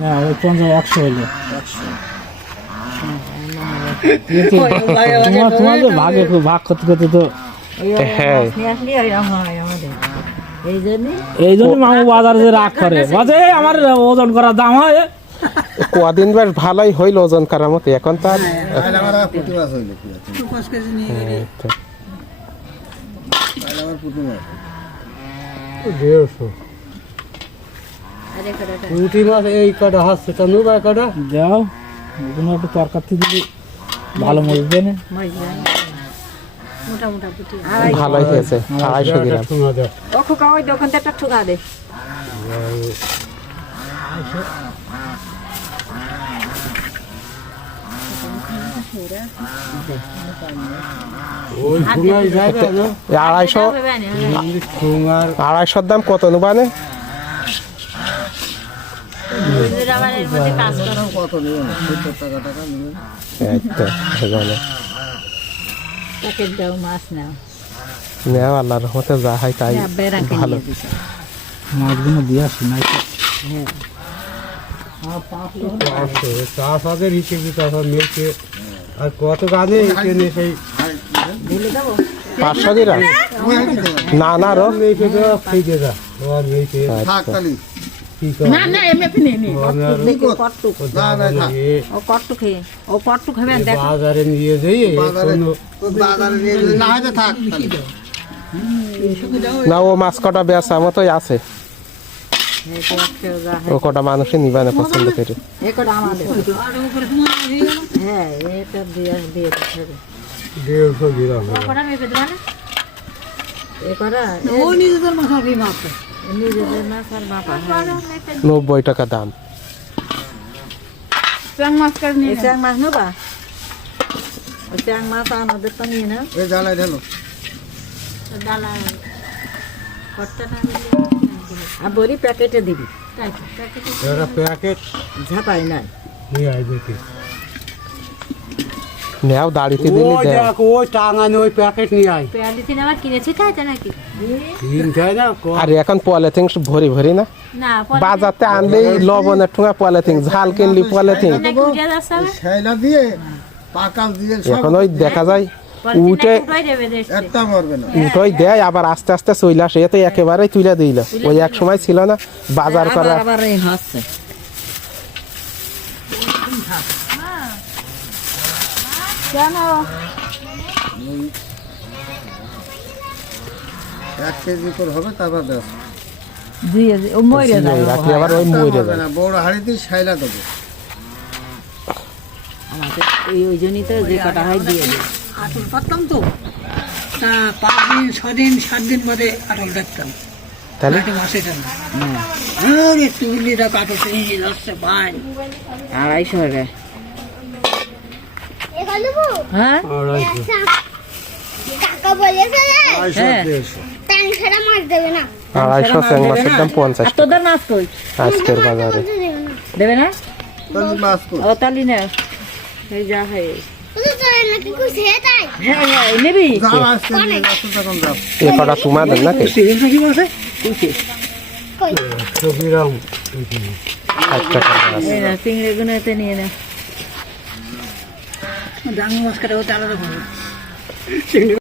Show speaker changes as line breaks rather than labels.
না ওই পঞ্চাশ একশো হইল। তোমার তোমাদের ভাগে খুব ভাগ করতে করতে তো
হ্যাঁ।
এই জন্য
মামু বাজারে যে রাগ করে। বাজে আমার ওজন করার দাম হয়।
কদিন বেশ ভালোই হইল ওজন করার মতো এখন তো আর তো।
পুঁটি মাছ
দেড়শো।
করে
পুঁটি মাছ এই কটা হাসছে। তা নুবা কটা?
যাও ওগুলো একটু তরকারি দিলে ভালো মজা না।
মজা মোটা মোটা পুটি।
ভালোই হয়েছে আড়াইশো গ্রাম।
ও খোকা ওই দোকান একটা ঠুকা দে।
ওই ঠুঙাই যাবে না
এই আড়াইশো আড়াইশোর দাম কত নেবানে
কাজ করো
কত নিবে না সত্তর টাকা টাকা নিবে
এই তো এখানে
প্যাকেট দাও মাছ নাও
নেও আল্লাহর রহমতে যা হয় তাই ভালো
মাছগুলো দিয়ে আসি না
চাষ হিসেবে মেয়েকে আর কত গানে এখানে সেই
পাঁচশো গ্রাম না না রো
মেয়েকে দেওয়া খেয়ে মেয়েকে
না না এমনি ফিনে নি
না না
ও কট্টু খেয়ে ও কট্টু খাবে দেখ।
বাজারে নিয়ে যেয়ে
বাজারে বাজারে নিয়ে না থাক
না ও মাছ কটা বেচা মতোই আছে। ও কটা মানুষই নিবে না পছন্দ করে।
একটা আমাদের হ্যাঁ এটা দিয়ে দিয়ে দিতে হবে।
দেড়শো গ্রাম।
কটা মেপে দেবা না এ করা ও নিজেদের মাথা মাপে
নব্বই টাকা দাম।
চ্যাং মাছ চ্যাং মাছ নেবা? চ্যাং মাছ আমাদের তো নিয়ে
এই জ্বালায় ঢেলো।
আর বলি প্যাকেটে দিবি।
প্যাকেট
ঝাপাই নাই।
নেও দাড়িতে দিলে
ওই দেখ ওই টাঙানো ওই প্যাকেট নিয়ে আয়।
আবার কিনেছি খাইতে নাকি?
তিন না?
আর এখন পলিথিন ভরি ভরি না?
না
বাজারতে আনলেই লবণের ঠুঙা পলিথিন ঝাল কিনলি পলিথিন
দিয়ে দিয়ে
এখন ওই দেখা যায় উঠে
উঠাই
একটা মরবে না।
উঠোই দেয় আবার আস্তে আস্তে চইলা সে তো একেবারেই তুলে দিল ওই এক সময় ছিল না বাজার করা
আবার এই হচ্ছে কেন?
এক কেজি করে হবে তারপর দেখ
ও মরে যায়
রাখি আবার ওই মরে
হবে না বড় হাড়িতে ছাইলা দেবো।
আমাকে এই ওই জন্যই তো যে কটা হয় দিয়ে দিই
আটল পারতাম তো। তা পাঁচ দিন ছ দিন সাত দিন বাদে আটল দেখতাম।
তাহলে?
মাসে যাচ্ছে ভাই
আড়াইশো টাকা। হ্যাঁ?
আড়াইশো
চ্যাং মাছের দাম পঞ্চাশ
তোদের মাছ কই?
আজকের বাজারে।
দেবে না।
ও তালি না। এই যা হয়।
নাকি
হ্যাঁ হ্যাঁ
নাকি?
নাকি
এই না চিংড়ি গুলোতে নিয়ে না।
ডাঙ্গা মাছ কাটা ওটা আলাদা